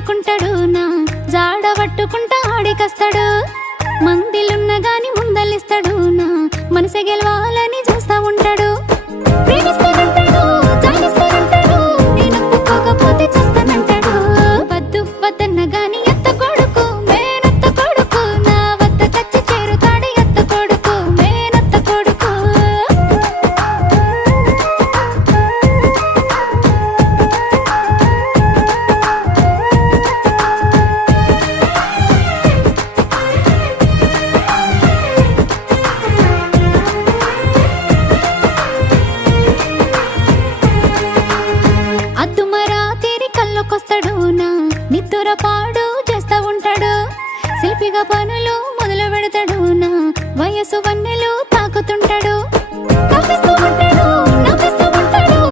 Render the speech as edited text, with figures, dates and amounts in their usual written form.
ఎత్తుకుంటాడు నా జాడ పట్టుకుంటా ఆడికస్తాడు మందిలున్న గాని ముందలిస్తాడు నా మనసే గెలవాలని చూస్తా ఉంటాడు ప్రేమిస్తానంటాడు జాలిస్తానంటాడు నేను ఒప్పుకోకపోతే చూస్తానంటాడు వద్దు వద్దన్న గాని ఎత్త కొడుకు మేనత్త కొడుకు నా వద్ద కచ్చి చేరుతాడు ఎత్త కొడుకు మేనత్త కొడుకు అద్దుమరా తీరి కళ్ళొకొస్తాడు నా నిద్దుర పాడు చేస్తా ఉంటాడు శిల్పిగా పనులు